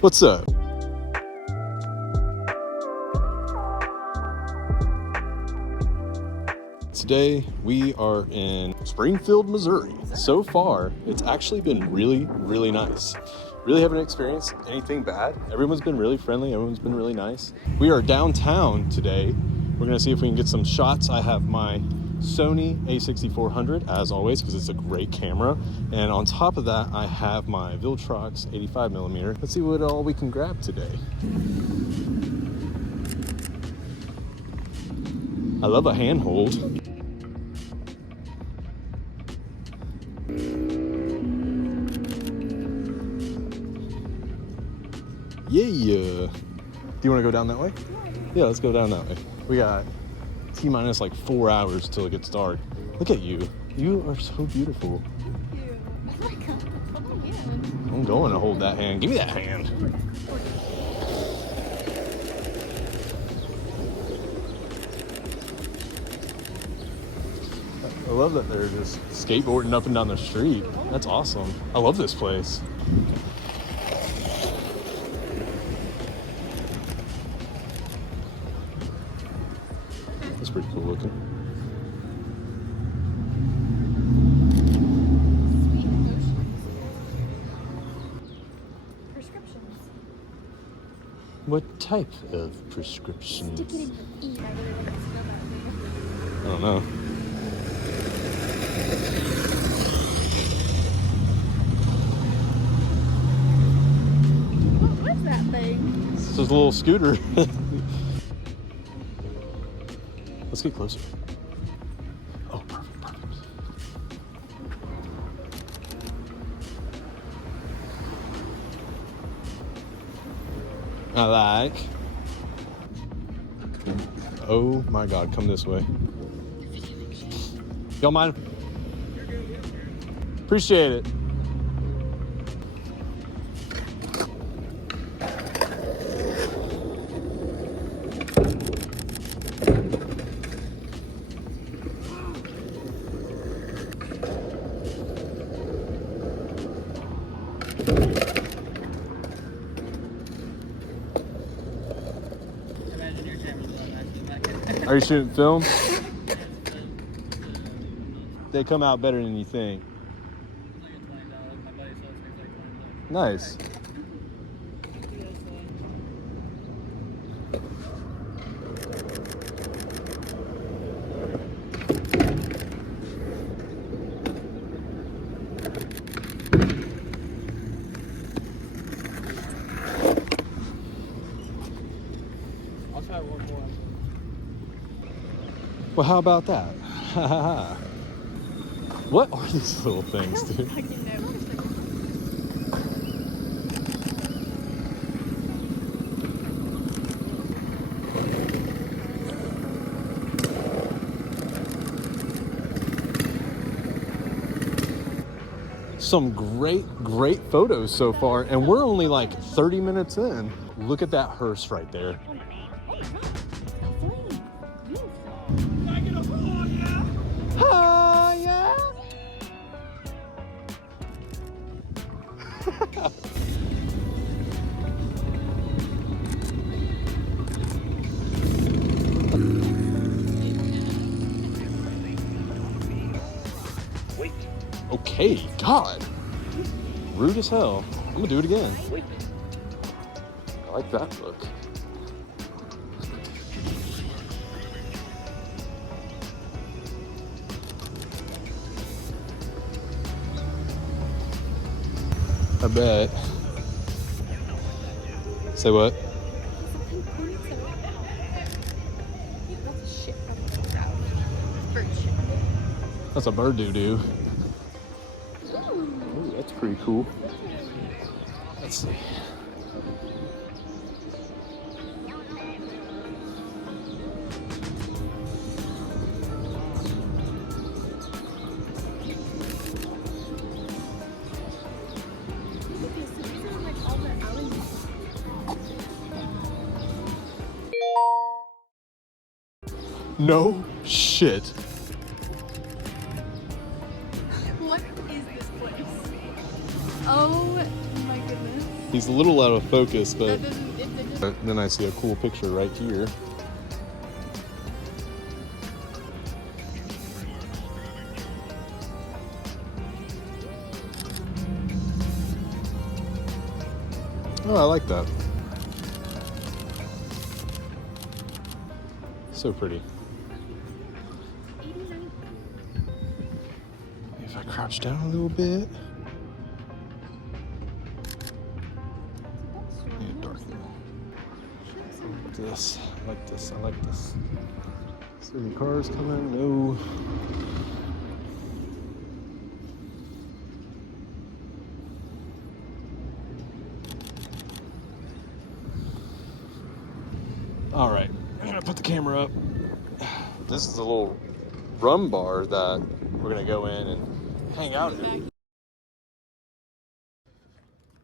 What's up? Today we are in Springfield, Missouri. So far, it's actually been really, really nice. Really haven't experienced anything bad. Everyone's been really friendly. Everyone's been really nice. We are downtown today. We're gonna see if we can get some shots. I have my Sony a6400 as always because it's a great camera, and on top of that I have my Viltrox 85mm. Let's see what all we can grab today. I love a handhold. Yeah. Do you want to go down that way? Yeah, let's go down that way. We got T-minus like 4 hours till it gets dark. Look at you. You are so beautiful. Thank you. Oh my god. Oh my hand. I'm going to hold that hand. Give me that hand. I love that they're just skateboarding up and down the street. That's awesome. I love this place. That's pretty cool looking. Sweet emotions. Prescriptions. What type of prescriptions? Stick it in your ear. I really want to smell that thing. I don't know. What was that thing? This is a little scooter. Let's get closer. Oh, perfect, perfect. I like. Oh my God, come this way. Y'all mind? Appreciate it. Are you shooting film? They come out better than you think. Nice. I'll try one more. Well, how about that? What are these little things, dude? I don't know. Some great photos so far, and we're only like 30 minutes in. Look at that hearse right there. Oh, yeah. Wait. Okay, God. Rude as hell. I'm gonna do it again. Wait. I like that look. I bet. Say what? That's a shit from bird shit. That's a bird doo-doo. Ooh, that's pretty cool. Let's see. Okay, so these are like all the alleys. No shit. What is this place? Oh my goodness. He's a little out of focus, but That doesn't, it just, then I see a cool picture right here. Oh, I like that. So pretty. 89. If I crouch down a little bit. Yeah, darken. I like this. I like this. I like this. So any cars coming? No. All right, I'm gonna put the camera up. This is a little rum bar that we're gonna go in and hang out in.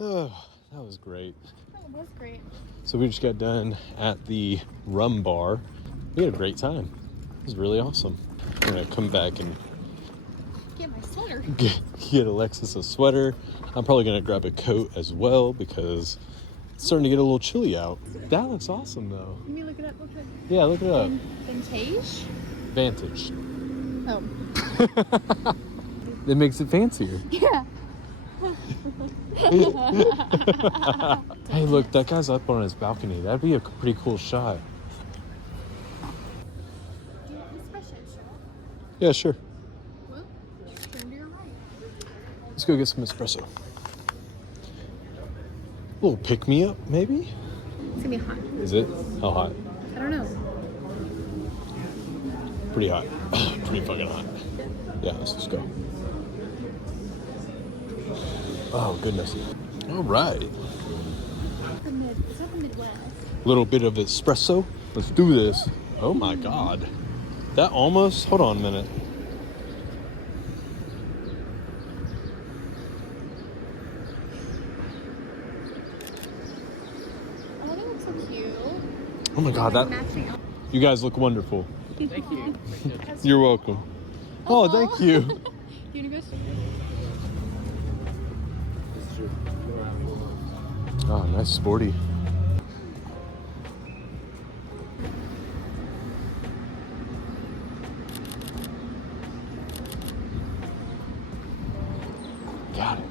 Oh, that was great. Oh, it was great. So we just got done at the rum bar. We had a great time. It was really awesome. We're gonna come back and Get my sweater. get Alexis a sweater. I'm probably gonna grab a coat as well because it's starting to get a little chilly out. That looks awesome though. Let me look it up real quick. Yeah, look it up. Vintage? Vantage. Oh. It makes it fancier. Yeah. Hey, look, that guy's up on his balcony. That'd be a pretty cool shot. Do you want the special shot? Yeah, sure. Well, turn to your right. Let's go get some espresso. A little pick-me-up, maybe? It's gonna be hot. Is it? How hot? I don't know. Pretty hot. Pretty fucking hot. Yeah, let's just go. Oh, goodness. All right. It's not the Midwest. Little bit of espresso. Let's do this. Oh my God. That almost, hold on a minute. Oh, that looks so cute. Oh my God, that, Matching out. you guys look wonderful. Thank you. You're welcome. Oh, thank you. You wanna go? Oh, nice sporty. Got it.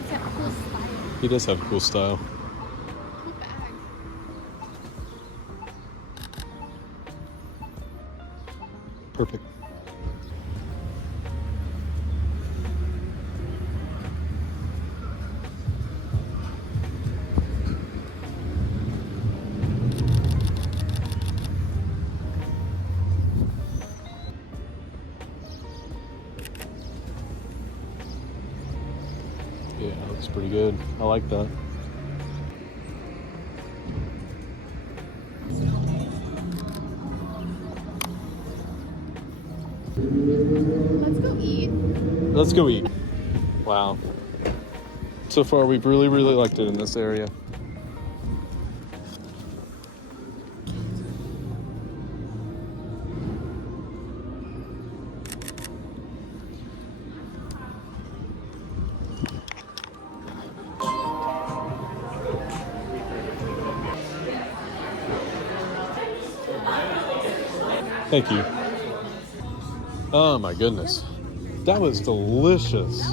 It's got cool style. He does have cool style. Cool bag. Perfect. Yeah, that looks pretty good. I like that. Let's go eat. Let's go eat. Wow. So far, we've really liked it in this area. Thank you. Oh my goodness. That was delicious.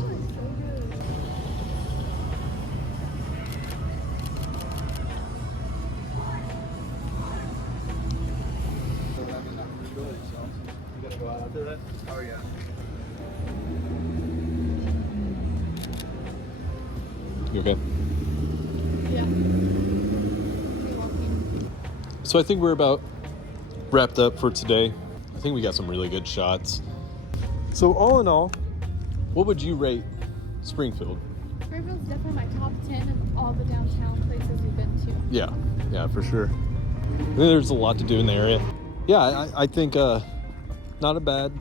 Oh yeah. You okay? Yeah. You're walking. So I think we're about wrapped up for today. I think we got some really good shots. So all in all, what would you rate Springfield? Springfield's definitely my top 10 of all the downtown places we've been to. Yeah, for sure. There's a lot to do in the area. Yeah, I think not a bad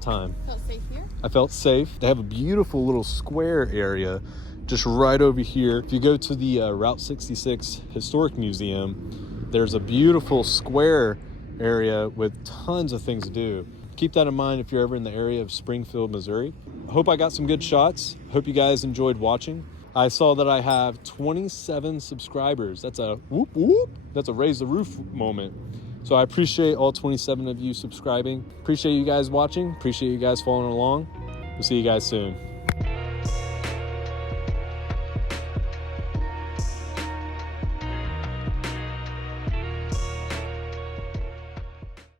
time. Felt safe here. I felt safe. They have a beautiful little square area just right over here. If you go to the Route 66 Historic Museum, there's a beautiful square area with tons of things to do. Keep that in mind if you're ever in the area of Springfield, Missouri. I hope I got some good shots. Hope you guys enjoyed watching. I saw that I have 27 subscribers. That's a whoop whoop. That's a raise the roof moment. So I appreciate all 27 of you subscribing. Appreciate you guys watching. Appreciate you guys following along. We'll see you guys soon.